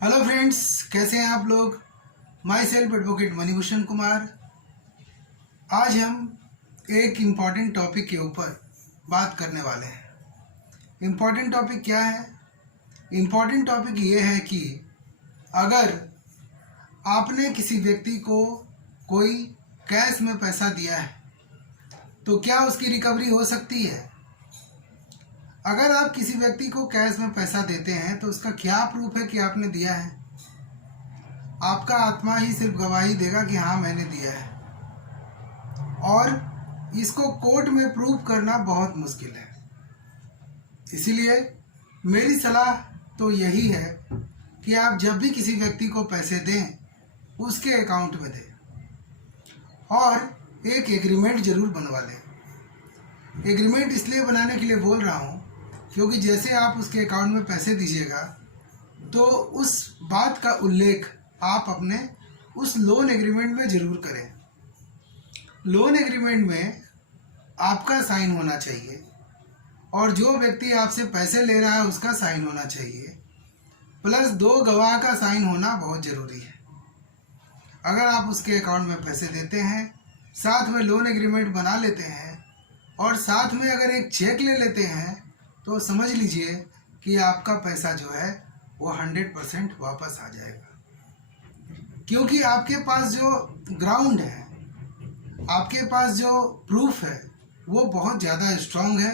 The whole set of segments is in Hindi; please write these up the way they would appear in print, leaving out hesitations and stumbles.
हेलो फ्रेंड्स, कैसे हैं आप लोग। My self advocate Manibhushan Kumar. आज हम एक इम्पॉर्टेंट टॉपिक के ऊपर बात करने वाले हैं। इम्पॉर्टेंट टॉपिक क्या है? इम्पॉर्टेंट टॉपिक ये है कि अगर आपने किसी व्यक्ति को कोई कैश में पैसा दिया है तो क्या उसकी रिकवरी हो सकती है? अगर आप किसी व्यक्ति को कैश में पैसा देते हैं तो उसका क्या प्रूफ है कि आपने दिया है? आपका आत्मा ही सिर्फ गवाही देगा कि हाँ मैंने दिया है, और इसको कोर्ट में प्रूव करना बहुत मुश्किल है। इसीलिए मेरी सलाह तो यही है कि आप जब भी किसी व्यक्ति को पैसे दें उसके अकाउंट में दें और एक एग्रीमेंट ज़रूर बनवा लें। एग्रीमेंट इसलिए बनाने के लिए बोल रहा हूँ क्योंकि जैसे आप उसके अकाउंट में पैसे दीजिएगा तो उस बात का उल्लेख आप अपने उस लोन एग्रीमेंट में ज़रूर करें। लोन एग्रीमेंट में आपका साइन होना चाहिए और जो व्यक्ति आपसे पैसे ले रहा है उसका साइन होना चाहिए, प्लस 2 गवाह का साइन होना बहुत ज़रूरी है। अगर आप उसके अकाउंट में पैसे देते हैं, साथ में लोन एग्रीमेंट बना लेते हैं और साथ में अगर एक चेक ले लेते हैं तो समझ लीजिए कि आपका पैसा जो है वो 100% वापस आ जाएगा। क्योंकि आपके पास जो ग्राउंड है, आपके पास जो प्रूफ है वो बहुत ज़्यादा स्ट्रांग है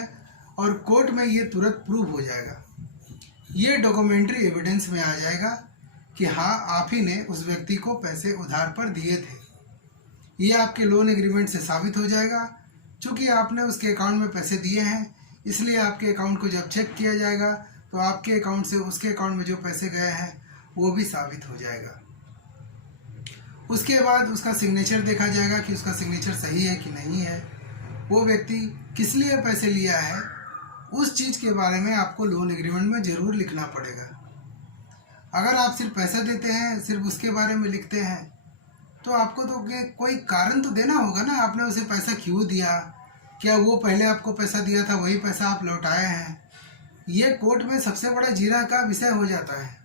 और कोर्ट में ये तुरंत प्रूव हो जाएगा। ये डॉक्यूमेंट्री एविडेंस में आ जाएगा कि हाँ आप ही ने उस व्यक्ति को पैसे उधार पर दिए थे। ये आपके लोन एग्रीमेंट से साबित हो जाएगा। चूँकि आपने उसके अकाउंट में पैसे दिए हैं इसलिए आपके अकाउंट को जब चेक किया जाएगा तो आपके अकाउंट से उसके अकाउंट में जो पैसे गए हैं वो भी साबित हो जाएगा। उसके बाद उसका सिग्नेचर देखा जाएगा कि उसका सिग्नेचर सही है कि नहीं है। वो व्यक्ति किस लिए पैसे लिया है उस चीज़ के बारे में आपको लोन एग्रीमेंट में ज़रूर लिखना पड़ेगा। अगर आप सिर्फ पैसा देते हैं, सिर्फ उसके बारे में लिखते हैं, तो आपको तो कोई कारण तो देना होगा ना, आपने उसे पैसा क्यों दिया, क्या वो पहले आपको पैसा दिया था वही पैसा आप लौटाए हैं। ये कोर्ट में सबसे बड़ा जीरा का विषय हो जाता है।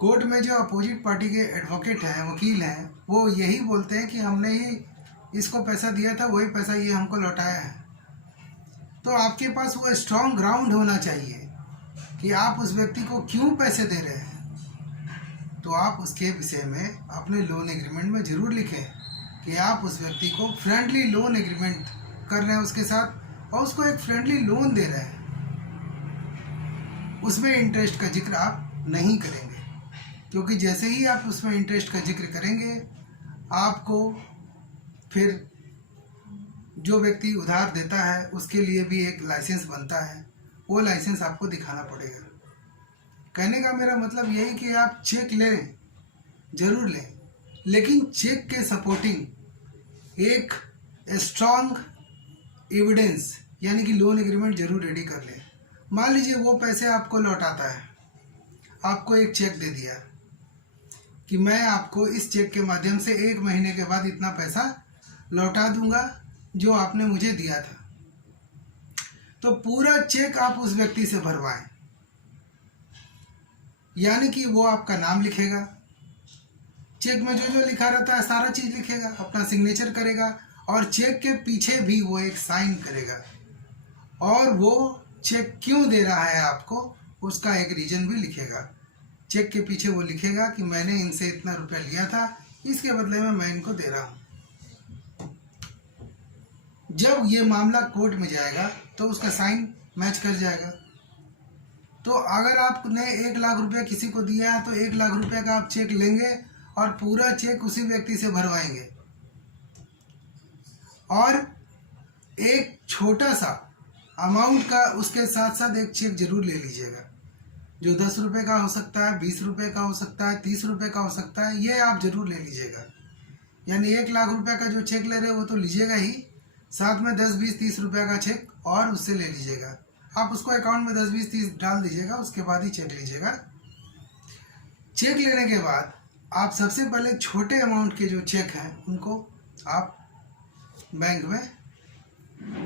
कोर्ट में जो अपोजिट पार्टी के एडवोकेट हैं, वकील हैं, वो यही बोलते हैं कि हमने ही इसको पैसा दिया था, वही पैसा ये हमको लौटाया है। तो आपके पास वो स्ट्रॉन्ग ग्राउंड होना चाहिए कि आप उस व्यक्ति को क्यों पैसे दे रहे हैं। तो आप उसके विषय में अपने लोन एग्रीमेंट में ज़रूर लिखें कि आप उस व्यक्ति को फ्रेंडली लोन एग्रीमेंट कर रहे हैं उसके साथ और उसको एक फ्रेंडली लोन दे रहे हैं। उसमें इंटरेस्ट का जिक्र आप नहीं करेंगे, क्योंकि जैसे ही आप उसमें इंटरेस्ट का जिक्र करेंगे आपको फिर जो व्यक्ति उधार देता है उसके लिए भी एक लाइसेंस बनता है, वो लाइसेंस आपको दिखाना पड़ेगा। कहने का मेरा मतलब यही कि आप चेक लें, ज़रूर लें, लेकिन चेक के सपोर्टिंग एक स्ट्रॉन्ग एविडेंस यानी कि लोन एग्रीमेंट ज़रूर रेडी कर लें। मान लीजिए वो पैसे आपको लौटाता है, आपको एक चेक दे दिया कि मैं आपको इस चेक के माध्यम से 1 महीने के बाद इतना पैसा लौटा दूंगा जो आपने मुझे दिया था। तो पूरा चेक आप उस व्यक्ति से भरवाएं, यानी कि वो आपका नाम लिखेगा, चेक में जो जो लिखा रहता है सारा चीज़ लिखेगा, अपना सिग्नेचर करेगा और चेक के पीछे भी वो एक साइन करेगा और वो चेक क्यों दे रहा है आपको उसका एक रीज़न भी लिखेगा। चेक के पीछे वो लिखेगा कि मैंने इनसे इतना रुपया लिया था, इसके बदले में मैं इनको दे रहा हूँ। जब ये मामला कोर्ट में जाएगा तो उसका साइन मैच कर जाएगा। तो अगर आपने 1 लाख रुपया किसी को दिया है तो 1 लाख रुपये का आप चेक लेंगे और पूरा चेक उसी व्यक्ति से भरवाएंगे और एक छोटा सा अमाउंट का उसके साथ साथ एक चेक जरूर ले लीजिएगा, जो 10 रुपये का हो सकता है, 20 रुपये का हो सकता है, 30 रुपये का हो सकता है, ये आप जरूर ले लीजिएगा। यानी 1 लाख रुपये का जो चेक ले रहे हो वो तो लीजिएगा ही, साथ में 10, 20, 30 रुपये का चेक और उससे ले लीजिएगा। आप उसको अकाउंट में 10, 20, 30 डाल दीजिएगा, उसके बाद ही चेक लीजिएगा। चेक लेने के बाद आप सबसे पहले छोटे अमाउंट के जो चेक हैं उनको आप बैंक में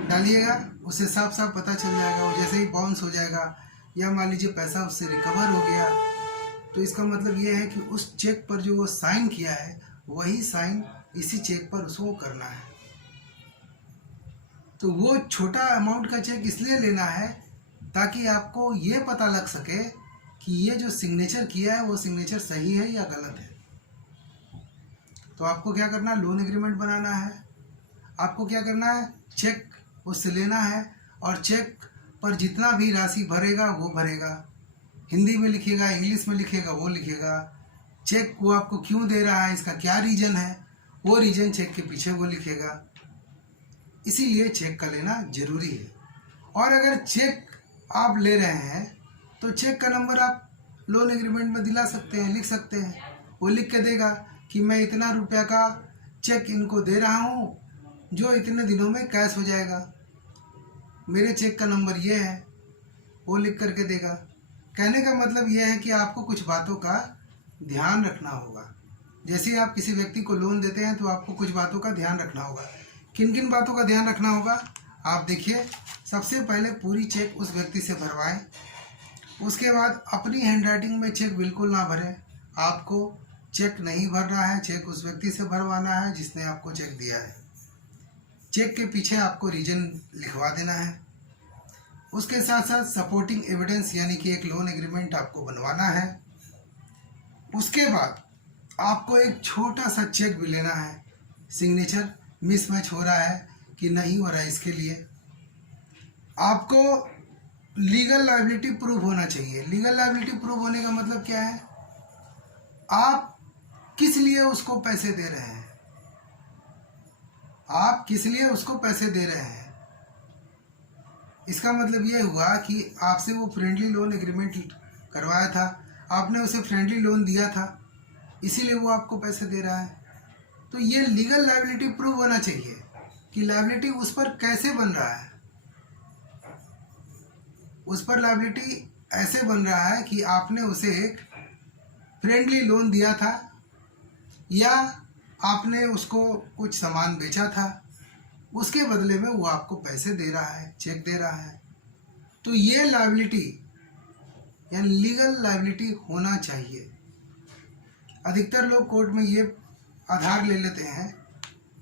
डालिएगा, उससे साफ साफ पता चल जाएगा। वो जैसे ही बाउंस हो जाएगा या मान लीजिए पैसा उससे रिकवर हो गया तो इसका मतलब ये है कि उस चेक पर जो वो साइन किया है वही साइन इसी चेक पर उसको करना है। तो वो छोटा अमाउंट का चेक इसलिए लेना है ताकि आपको ये पता लग सके कि ये जो सिग्नेचर किया है वो सिग्नेचर सही है या गलत है। तो आपको क्या करना है, लोन एग्रीमेंट बनाना है। आपको क्या करना है, चेक उससे लेना है और चेक पर जितना भी राशि भरेगा वो भरेगा। हिंदी में लिखेगा, इंग्लिश में लिखेगा, वो लिखेगा। चेक वो आपको क्यों दे रहा है, इसका क्या रीज़न है, वो रीज़न चेक के पीछे वो लिखेगा। इसीलिए चेक का लेना जरूरी है। और अगर चेक आप ले रहे हैं तो चेक का नंबर आप लोन एग्रीमेंट में दिला सकते हैं, लिख सकते हैं। वो लिख के देगा कि मैं इतना रुपया का चेक इनको दे रहा हूँ जो इतने दिनों में कैश हो जाएगा, मेरे चेक का नंबर ये है, वो लिख करके देगा। कहने का मतलब ये है कि आपको कुछ बातों का ध्यान रखना होगा। जैसे आप किसी व्यक्ति को लोन देते हैं तो आपको कुछ बातों का ध्यान रखना होगा। किन किन बातों का ध्यान रखना होगा आप देखिए। सबसे पहले पूरी चेक उस व्यक्ति से भरवाएं। उसके बाद अपनी हैंडराइटिंग में चेक बिल्कुल ना भरें। आपको चेक नहीं भरना है, चेक उस व्यक्ति से भरवाना है जिसने आपको चेक दिया है। चेक के पीछे आपको रीजन लिखवा देना है। उसके साथ साथ सपोर्टिंग एविडेंस यानी कि एक लोन एग्रीमेंट आपको बनवाना है। उसके बाद आपको एक छोटा सा चेक भी लेना है। सिग्नेचर मिसमैच हो रहा है कि नहीं हो रहा है, इसके लिए आपको लीगल लायबिलिटी प्रूफ होना चाहिए। लीगल लायबिलिटी प्रूफ होने का मतलब क्या है, आप किस लिए उसको पैसे दे रहे हैं, आप किस लिए उसको पैसे दे रहे हैं। इसका मतलब ये हुआ कि आपसे वो फ्रेंडली लोन एग्रीमेंट करवाया था, आपने उसे फ्रेंडली लोन दिया था, इसीलिए वो आपको पैसे दे रहा है। तो ये लीगल लायबिलिटी प्रूफ होना चाहिए कि लायबिलिटी उस पर कैसे बन रहा है। उस पर लायबिलिटी ऐसे बन रहा है कि आपने उसे एक फ्रेंडली लोन दिया था या आपने उसको कुछ सामान बेचा था, उसके बदले में वो आपको पैसे दे रहा है, चेक दे रहा है। तो ये लायबिलिटी यानी लीगल लायबिलिटी होना चाहिए। अधिकतर लोग कोर्ट में ये आधार ले लेते हैं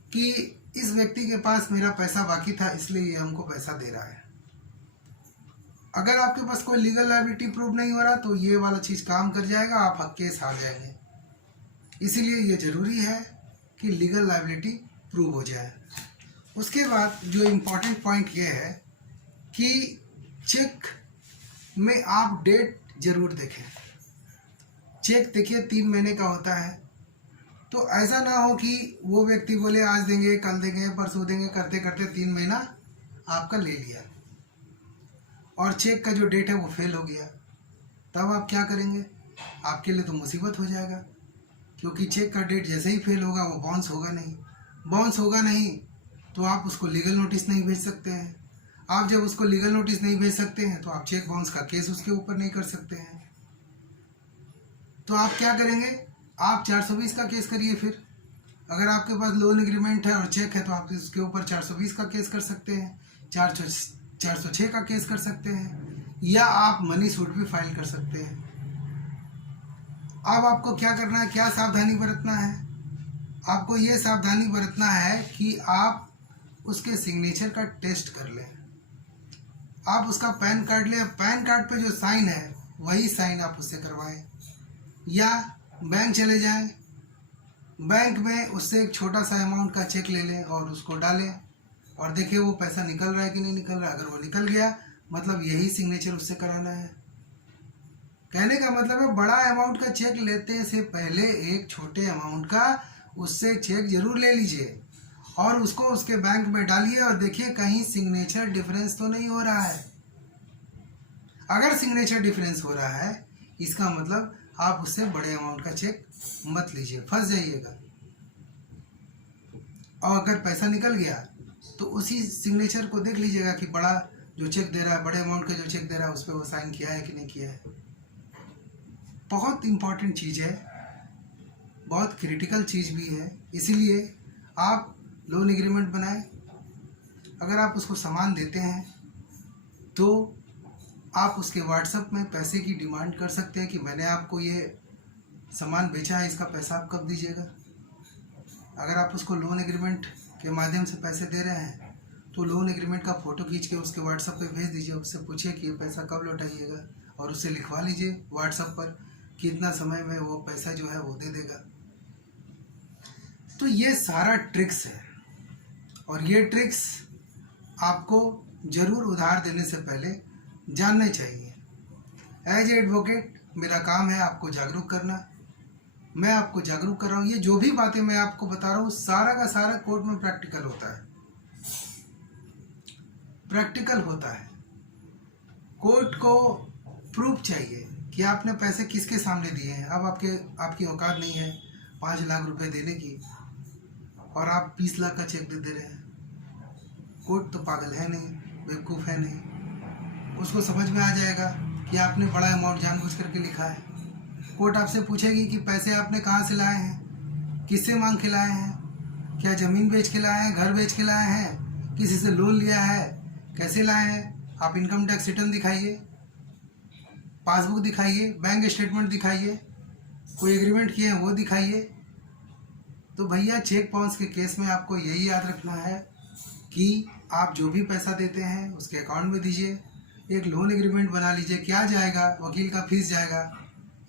कि इस व्यक्ति के पास मेरा पैसा बाकी था इसलिए ये हमको पैसा दे रहा है। अगर आपके पास कोई लीगल लायबिलिटी प्रूफ नहीं हो रहा तो ये वाला चीज़ काम कर जाएगा, आप हक केस हार जाएंगे। इसीलिए ये ज़रूरी है कि लीगल लायबिलिटी प्रूव हो जाए। उसके बाद जो इम्पोर्टेंट पॉइंट ये है कि चेक में आप डेट ज़रूर देखें। चेक देखिए 3 महीने का होता है, तो ऐसा ना हो कि वो व्यक्ति बोले आज देंगे, कल देंगे, परसों देंगे, करते करते 3 महीना आपका ले लिया और चेक का जो डेट है वो फेल हो गया। तब आप क्या करेंगे, आपके लिए तो मुसीबत हो जाएगा, क्योंकि चेक का डेट जैसे ही फेल होगा वो बाउंस होगा नहीं। बाउंस होगा नहीं तो आप उसको लीगल नोटिस नहीं भेज सकते हैं। आप जब उसको लीगल नोटिस नहीं भेज सकते हैं तो आप चेक बाउंस का केस उसके ऊपर नहीं कर सकते हैं। तो आप क्या करेंगे, आप 420 का केस करिए। फिर अगर आपके पास लोन एग्रीमेंट है और चेक है तो आप उसके ऊपर 420 का केस कर सकते हैं, 406 का केस कर सकते हैं, या आप मनी सूट भी फाइल कर सकते हैं। अब आपको क्या करना है, क्या सावधानी बरतना है, आपको ये सावधानी बरतना है कि आप उसके सिग्नेचर का टेस्ट कर लें। आप उसका पैन कार्ड लें, पैन कार्ड पे जो साइन है वही साइन आप उससे करवाएं, या बैंक चले जाएं, बैंक में उससे एक छोटा सा अमाउंट का चेक ले लें और उसको डालें और देखिए वो पैसा निकल रहा है कि नहीं निकल रहा है। अगर वो निकल गया मतलब यही सिग्नेचर उससे कराना है। कहने का मतलब है बड़ा अमाउंट का चेक लेते से पहले एक छोटे अमाउंट का उससे चेक जरूर ले लीजिए और उसको उसके बैंक में डालिए और देखिए कहीं सिग्नेचर डिफरेंस तो नहीं हो रहा है। अगर सिग्नेचर डिफरेंस हो रहा है इसका मतलब आप उससे बड़े अमाउंट का चेक मत लीजिए, फंस जाइएगा। और अगर पैसा निकल गया तो उसी सिग्नेचर को देख लीजिएगा कि बड़ा जो चेक दे रहा है, बड़े अमाउंट का जो चेक दे रहा है उस पर वो साइन किया है कि नहीं किया है। बहुत इम्पॉर्टेंट चीज़ है, बहुत क्रिटिकल चीज़ भी है। इसीलिए आप लोन एग्रीमेंट बनाएं। अगर आप उसको सामान देते हैं तो आप उसके व्हाट्सएप में पैसे की डिमांड कर सकते हैं कि मैंने आपको ये सामान बेचा है, इसका पैसा आप कब दीजिएगा। अगर आप उसको लोन एग्रीमेंट के माध्यम से पैसे दे रहे हैं तो लोन एग्रीमेंट का फ़ोटो खींच के उसके व्हाट्सएप पे भेज दीजिए। उससे पूछिए कि ये पैसा कब लौटाइएगा और उससे लिखवा लीजिए व्हाट्सएप पर कितना समय में वो पैसा जो है वो दे देगा। तो ये सारा ट्रिक्स है और ये ट्रिक्स आपको ज़रूर उधार देने से पहले जानने चाहिए। एज एडवोकेट मेरा काम है आपको जागरूक करना। मैं आपको जागरूक कर रहा हूँ। ये जो भी बातें मैं आपको बता रहा हूँ सारा का सारा कोर्ट में प्रैक्टिकल होता है, प्रैक्टिकल होता है। कोर्ट को प्रूफ चाहिए कि आपने पैसे किसके सामने दिए हैं। अब आपकी औकात नहीं है 5 लाख रुपए देने की और आप 20 लाख का चेक दे रहे हैं। कोर्ट तो पागल है नहीं, बेवकूफ़ है नहीं, उसको समझ में आ जाएगा कि आपने बड़ा अमाउंट जानबूझ करके लिखा है। कोर्ट आपसे पूछेगी कि पैसे आपने कहाँ से लाए हैं, किससे मांग के लाए हैं, क्या ज़मीन बेच के लाए हैं, घर बेच के लाए हैं, किसी से लोन लिया है, कैसे लाए हैं। आप इनकम टैक्स रिटर्न दिखाइए, पासबुक दिखाइए, बैंक स्टेटमेंट दिखाइए, कोई एग्रीमेंट किए हैं वो दिखाइए। तो भैया चेक बाउंस के केस में आपको यही याद रखना है कि आप जो भी पैसा देते हैं उसके अकाउंट में दीजिए। एक लोन एग्रीमेंट बना लीजिए, क्या जाएगा, वकील का फीस जाएगा,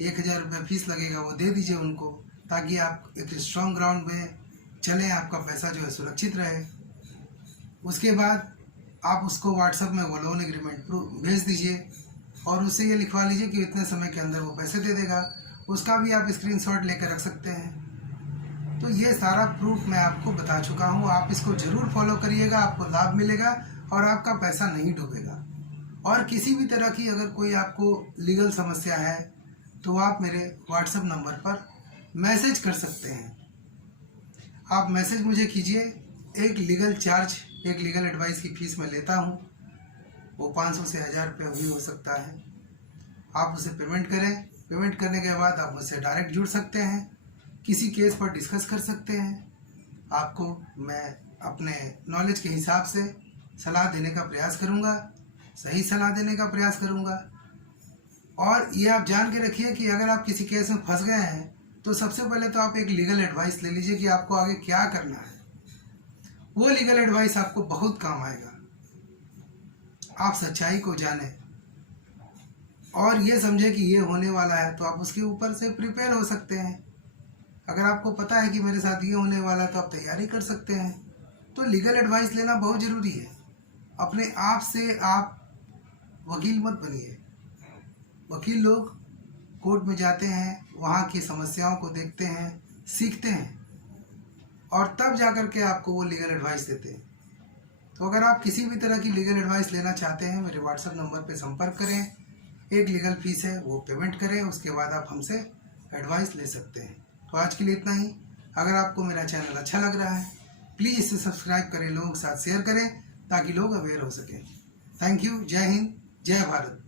1000 रुपये फीस लगेगा, वो दे दीजिए उनको, ताकि आप एक स्ट्रॉन्ग ग्राउंड में चलें, आपका पैसा जो है सुरक्षित रहे। उसके बाद आप उसको व्हाट्सएप में वो लोन एग्रीमेंट भेज दीजिए और उससे ये लिखवा लीजिए कि इतने समय के अंदर वो पैसे दे देगा। उसका भी आप स्क्रीनशॉट लेकर रख सकते हैं। तो ये सारा प्रूफ मैं आपको बता चुका हूँ। आप इसको ज़रूर फॉलो करिएगा, आपको लाभ मिलेगा और आपका पैसा नहीं डूबेगा। और किसी भी तरह की अगर कोई आपको लीगल समस्या है तो आप मेरे व्हाट्सएप नंबर पर मैसेज कर सकते हैं। आप मैसेज मुझे कीजिए। एक लीगल चार्ज, एक लीगल एडवाइस की फ़ीस मैं लेता हूँ, वो 500 से 1000 रुपये भी हो सकता है। आप उसे पेमेंट करें। पेमेंट करने के बाद आप मुझसे डायरेक्ट जुड़ सकते हैं, किसी केस पर डिस्कस कर सकते हैं। आपको मैं अपने नॉलेज के हिसाब से सलाह देने का प्रयास करूँगा, सही सलाह देने का प्रयास करूँगा। और ये आप जान के रखिए कि अगर आप किसी केस में फंस गए हैं तो सबसे पहले तो आप एक लीगल एडवाइस ले लीजिए कि आपको आगे क्या करना है। वो लीगल एडवाइस आपको बहुत काम आएगा। आप सच्चाई को जानें और ये समझें कि ये होने वाला है तो आप उसके ऊपर से प्रिपेयर हो सकते हैं। अगर आपको पता है कि मेरे साथ ये होने वाला है तो आप तैयारी कर सकते हैं। तो लीगल एडवाइस लेना बहुत ज़रूरी है। अपने आप से आप वकील मत बनिए। वकील लोग कोर्ट में जाते हैं, वहाँ की समस्याओं को देखते हैं, सीखते हैं और तब जाकर के आपको वो लीगल एडवाइस देते हैं। तो अगर आप किसी भी तरह की लीगल एडवाइस लेना चाहते हैं मेरे व्हाट्सएप नंबर पे संपर्क करें। एक लीगल फीस है वो पेमेंट करें, उसके बाद आप हमसे एडवाइस ले सकते हैं। तो आज के लिए इतना ही। अगर आपको मेरा चैनल अच्छा लग रहा है प्लीज़ इसे सब्सक्राइब करें, लोगों के साथ शेयर करें ताकि लोग अवेयर हो सकें। Thank you. जय हिंद, जय भारत।